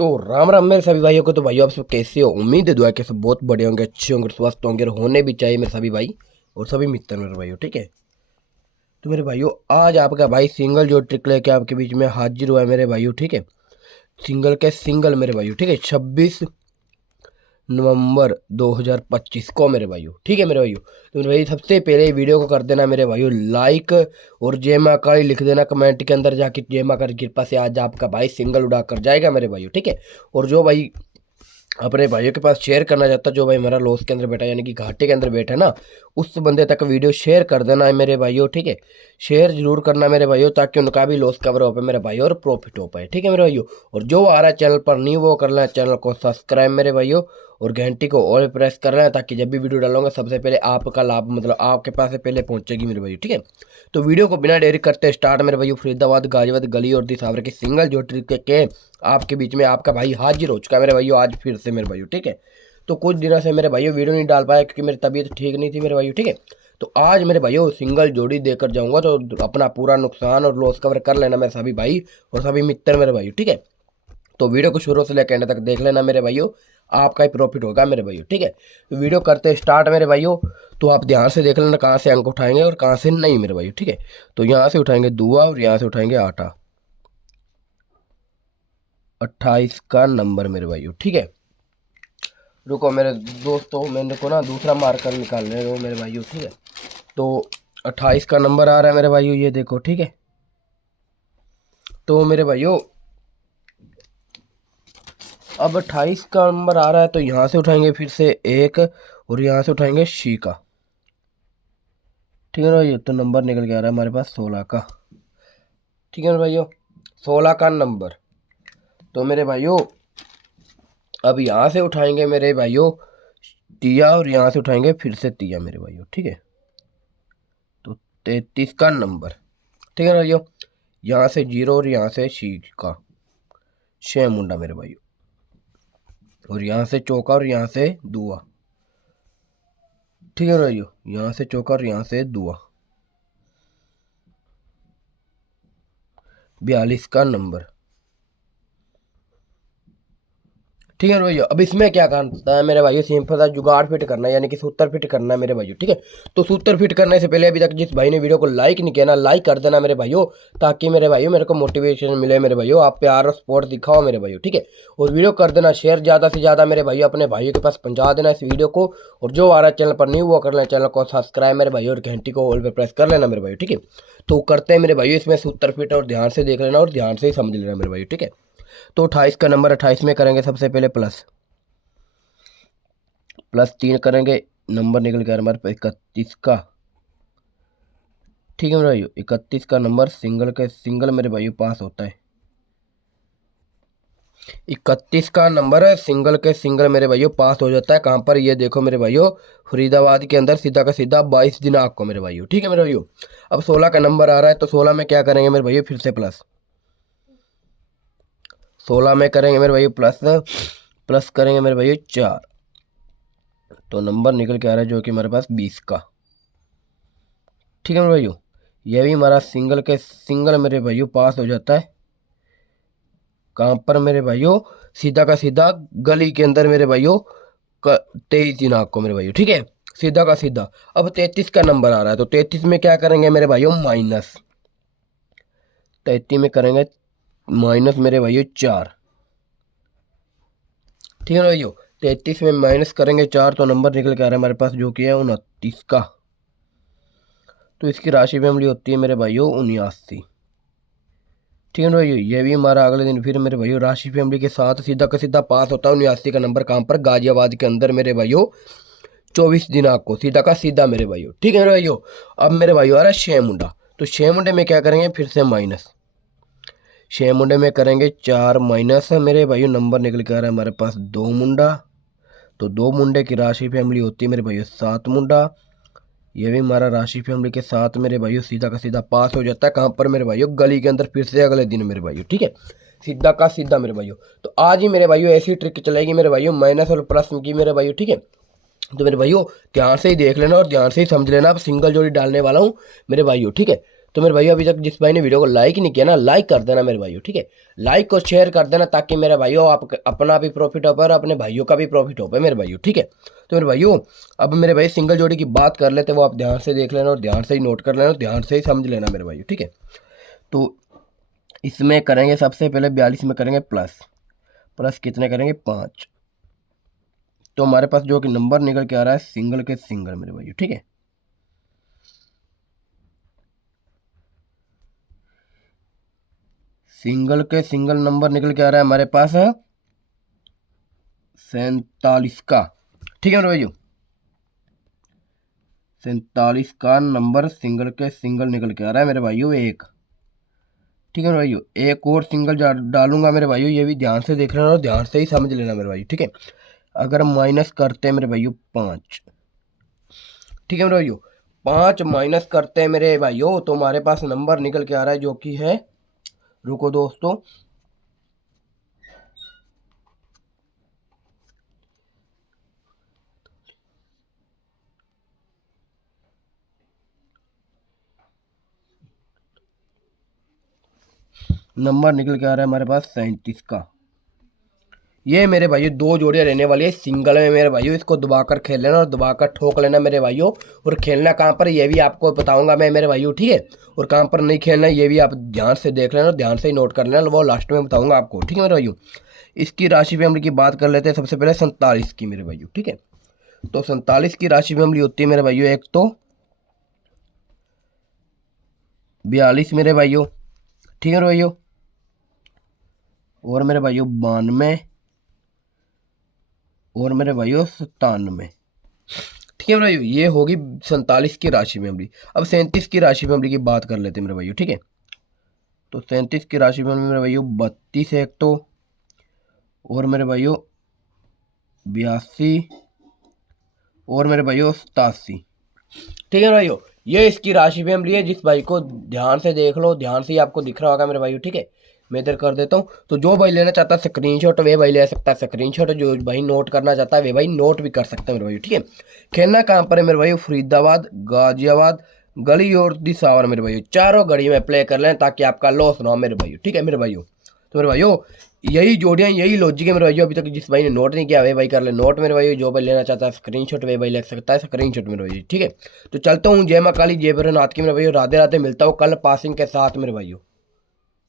तो राम राम मेरे सभी भाइयों को। तो भाइयों आप सब कैसे हो? उम्मीद है दुआ के सब बहुत बड़े होंगे, अच्छे होंगे, स्वस्थ होंगे और होने भी चाहिए मेरे सभी भाई और सभी मित्र मेरे भाइयों। ठीक है, तो मेरे भाइयों आज आपका भाई सिंगल जो ट्रिक लेके आपके बीच में हाजिर हुआ है मेरे भाइयों। ठीक है, सिंगल के सिंगल मेरे भाइयों। ठीक है, 26 नवंबर 2025 को मेरे भाइयों। ठीक है मेरे भाइयों, तो मेरे भाई सबसे पहले वीडियो को कर देना मेरे भाइयों लाइक और जय माँ काली लिख देना कमेंट के अंदर जाके। जय माँ काली की कृपा से आज आपका भाई सिंगल उड़ा कर जाएगा मेरे भाइयों। ठीक है, और जो भाई अपने भाइयों के पास शेयर करना चाहता, जो भाई हमारा लॉस के अंदर बैठा यानी कि घाटे के अंदर बैठा ना, उस बंदे तक वीडियो शेयर कर देना है मेरे भाइयों। ठीक है, शेयर जरूर करना मेरे भाइयों ताकि उनका भी लॉस कवर हो पाए मेरे भाइयों और प्रॉफिट हो पाए। ठीक है मेरे भाइयों, और जो आ रहा है चैनल पर नहीं वो कर लेना, चैनल को सब्सक्राइब मेरे भाइयों और घंटी को ऑल प्रेस कर लेना ताकि जब भी वीडियो डालूंगा सबसे पहले आपका लाभ मतलब आपके पास से पहले पहुंचेगी मेरे भाइयों। ठीक है, तो वीडियो को बिना देरी करते स्टार्ट मेरे भाइयों। फरीदाबाद, गाजियाबाद, गली और दिसावर की सिंगल जो ट्रिक के आपके बीच में आपका भाई हाजिर हो चुका है मेरे भाइयों आज फिर से मेरे भाइयों। ठीक है, तो कुछ दिनों से मेरे भाइयों वीडियो नहीं डाल पाया क्योंकि मेरी तबीयत ठीक नहीं थी मेरे भाइयों। ठीक है, तो आज मेरे भाइयों सिंगल जोड़ी देकर जाऊंगा, तो अपना पूरा नुकसान और लॉस कवर कर लेना मेरे सभी भाई और सभी मित्र मेरे भाइयों। ठीक है, तो वीडियो को शुरू से लेकर एंड तक देख लेना मेरे भाइयों, आपका ही प्रॉफिट होगा मेरे भाइयों। ठीक है, तो वीडियो करते स्टार्ट मेरे भाइयों। तो आप ध्यान से देख लेना कहाँ से अंक उठाएंगे और कहाँ से नहीं मेरे भाइयों। ठीक है, तो यहाँ से उठाएंगे दुआ और यहाँ से उठाएंगे आटा। 28 का नंबर मेरे भाइयों। ठीक है, रुको मेरे दोस्तों, मैंने को ना दूसरा मार्कर निकालने दो मेरे भाइयों। ठीक है, तो 28 का नंबर आ रहा है मेरे भाइयों, ये देखो। ठीक है, तो मेरे भाइयों अब 28 का नंबर आ रहा है, तो यहाँ से उठाएंगे फिर से एक और यहाँ से उठाएंगे शी का। ठीक है ना भाइयों, तो नंबर निकल के आ रहा है हमारे पास 16 का। ठीक है ना भाइयों, 16 का नंबर। तो मेरे भाइयों अब यहाँ से उठाएंगे मेरे भाइयों तिया और यहाँ से उठाएंगे फिर से तिया मेरे भाइयों। ठीक है, तो 33 का नंबर। ठीक है ना भाइयों, यहाँ से जीरो और यहाँ से शी का 6 मुंडा मेरे भाइयों, और यहाँ से चौका और यहाँ से दुआ। ठीक है भाइयों, यहाँ से चौका और यहाँ से दुआ। 42 का नंबर। ठीक है भैया, अब इसमें क्या करना है मेरे भाइयों, सिंपल सा जुगाड़ फिट करना है यानी कि सूत्र फिट करना है मेरे भाइयों। ठीक है, तो सूत्र फिट करने से पहले अभी तक जिस भाई ने वीडियो को लाइक नहीं किया ना, लाइक कर देना मेरे भाइयों ताकि मेरे भाइयों मेरे को मोटिवेशन मिले मेरे भाइयों, आप प्यार और सपोर्ट दिखाओ मेरे भाइयों। ठीक है, और वीडियो कर देना शेयर ज़्यादा से ज़्यादा मेरे भाइयों, अपने भाइयों के पास पहुँचा देना इस वीडियो को। और जो आ रहा है चैनल पर नहीं वो कर लेना, चैनल को सब्सक्राइब मेरे भाइयों और घंटी को ऑल पे प्रेस कर लेना मेरे भाइयों। ठीक है, तो करते हैं मेरे भाइयों इसमें सूत्र फिट, और ध्यान से देख लेना और ध्यान से ही समझ लेना मेरे भाइयों। ठीक है, तो 28 का नंबर, 28 में करेंगे सबसे पहले प्लस 3 करेंगे, नंबर निकल गया हमारे पास 31 का। ठीक है मेरे भाइयों, 31 का नंबर सिंगल के सिंगल मेरे भाइयों पास होता है। 31 का नंबर है सिंगल के सिंगल मेरे भाइयों पास हो जाता है। कहाँ पर? ये देखो मेरे भाइयों, फरीदाबाद के अंदर सीधा का सीधा 22 दिनांक को मेरे भाइयों। ठीक है मेरे भाइयों, अब 16 का नंबर आ रहा है, तो 16 में क्या करेंगे मेरे भाइयों, फिर से प्लस। 16 में करेंगे मेरे भाइयों प्लस करेंगे मेरे भाइयों 4, तो नंबर निकल के आ रहा है जो कि हमारे पास 20 का। ठीक है मेरे भाइयों, यह भी हमारा सिंगल के सिंगल मेरे भाइयों पास हो जाता है। कहाँ पर मेरे भाइयों? सीधा का सीधा गली के अंदर मेरे भाइयों 23 दिनांक को मेरे भाइयों। ठीक है, सीधा का सीधा। अब 33 का नंबर आ रहा है, तो 33 में क्या करेंगे मेरे भाइयों, माइनस। 33 में करेंगे माइनस मेरे भाइयों 4। ठीक है ना भाइयों, 33 में माइनस करेंगे 4, तो नंबर निकल के आ रहा है हमारे पास जो कि है 29 का। तो इसकी राशि फैमिली होती है मेरे भाइयों 79। ठीक है ना भाइयों, ये भी हमारा अगले दिन फिर मेरे भाइयों राशि फैमिली के साथ सीधा का सीधा पास होता है 79 का नंबर। कहाँ पर? गाजियाबाद के अंदर मेरे भाइयों 24 दिनांक को, सीधा का सीधा मेरे भाइयों। ठीक है ना भाइयों, अब मेरे भाइयों आ रहा है 6 मुंडा, तो 6 मुंडे में क्या करेंगे, फिर से माइनस। 6 मुंडे में करेंगे 4 माइनस मेरे भाइयों, नंबर निकल के आ रहा है हमारे पास 2 मुंडा। तो 2 मुंडे की राशि फैमिली होती है मेरे भाइयों 7 मुंडा। ये भी हमारा राशि फैमिली के साथ मेरे भाइयों सीधा का सीधा पास हो जाता है। कहाँ पर मेरे भाइयों? गली के अंदर फिर से अगले दिन मेरे भाइयों। ठीक है, सीधा का सीधा मेरे भाइयों। तो आज ही मेरे भाइयों ऐसी ट्रिक चलेगी मेरे भाइयों, माइनस और प्लस की मेरे भाइयों। ठीक है, तो मेरे भाइयों ध्यान से ही देख लेना और ध्यान से ही समझ लेना, अब सिंगल जोड़ी डालने वाला हूँ मेरे भाइयों। ठीक है, तो मेरे भाइयों अभी तक जिस भाई ने वीडियो को लाइक नहीं किया ना, लाइक कर देना मेरे भाइयों, ठीक है। लाइक को शेयर कर देना ताकि मेरे भाइयों आप अपना भी प्रॉफिट हो पाए और अपने भाइयों का भी प्रॉफिट हो पाए मेरे भाइयों, ठीक है। तो मेरे भाइयों अब मेरे भाई सिंगल जोड़ी की बात कर लेते हैं, वो आप ध्यान से देख लेना और ध्यान से ही नोट कर लेना और ध्यान से ही समझ लेना मेरे भाइयों, ठीक है। तो इसमें करेंगे सबसे पहले 42 में करेंगे प्लस, प्लस कितने करेंगे 5। तो हमारे पास जो कि नंबर निकल के आ रहा है सिंगल के सिंगल मेरे भाइयों, ठीक है। सिंगल के सिंगल नंबर निकल के आ रहा है हमारे पास 47 का, ठीक है मेरे भाइयों। 47 का नंबर सिंगल के सिंगल निकल के आ रहा है मेरे भाइयों एक, ठीक है मेरे भाइयों। एक और सिंगल डालूंगा मेरे भाइयों, ये भी ध्यान से देख लेना और ध्यान से ही समझ लेना मेरे भाइयों, ठीक है। अगर माइनस करते हैं मेरे भाइयों 5, ठीक है मेरे भाइयों, 5 माइनस करते हैं मेरे भाइयों तो हमारे पास नंबर निकल के आ रहा है जो कि है, रुको दोस्तों, नंबर निकल के आ रहा है हमारे पास 37 का। ये मेरे भाइयों दो जोड़ियाँ रहने वाली है सिंगल में मेरे भाइयों, इसको दबाकर खेल लेना और दबाकर ठोक लेना मेरे भाइयों। और खेलना कहाँ पर ये भी आपको बताऊंगा मैं मेरे भाइयों, ठीक है। और कहाँ पर नहीं खेलना ये भी आप ध्यान से देख लेना और ध्यान से ही नोट कर लेना, वो लास्ट में बताऊंगा आपको, ठीक है मेरे भाइयों। इसकी राशि पे हम की बात कर लेते हैं सबसे पहले 47 की मेरे भाइयों, ठीक है। तो 47 की राशि पे हम होती है मेरे भाइयों एक तो 42 मेरे भाइयों, ठीक है मेरे भाइयों। और मेरे भाइयों 92 और मेरे भाइयों 97, ठीक है मेरे भाइयों। ये होगी 47 की राशि मेमोरी। अब 37 की राशि मेमोरी की बात कर लेते हैं मेरे भाइयों, ठीक है। तो 37 की राशि मेमोरी मेरे भाइयों 32 एक तो, और मेरे भाइयों 82 और मेरे भाइयों 87, ठीक है भाइयों। ये इसकी राशि मेमोरी है, जिस भाई को ध्यान से देख लो, ध्यान से ही आपको दिख रहा होगा मेरे भाइयों, ठीक है। मैं इधर कर देता हूँ। तो जो भाई लेना चाहता है स्क्रीनशॉट वे भाई ले सकता है स्क्रीनशॉट, जो भाई नोट करना चाहता है वे भाई नोट भी कर सकता है मेरे भाई, ठीक है। खेलना कहाँ पर है मेरे भाई, फरीदाबाद, गाजियाबाद, गली और दिसावर मेरे भाई, चारों घड़ी में प्ले कर लें ताकि आपका लॉस ना हो मेरे भाई, ठीक है मेरे भाइयों। तो मेरे भाइयों यही जोड़ियाँ यही लॉजिक है मेरे भाइयों। अभी तक जिस भाई ने नोट नहीं किया वे भाई कर ले नोट मेरे भाई, जो भाई लेना चाहता है स्क्रीनशॉट वे भाई ले सकता है स्क्रीनशॉट मेरे भाई, ठीक है। तो चलता हूँ, जय माँ काली जय भैरवनाथ की मेरे भाइयों, राधे राधे। मिलता हूँ कल पासिंग के साथ मेरे भाइयों।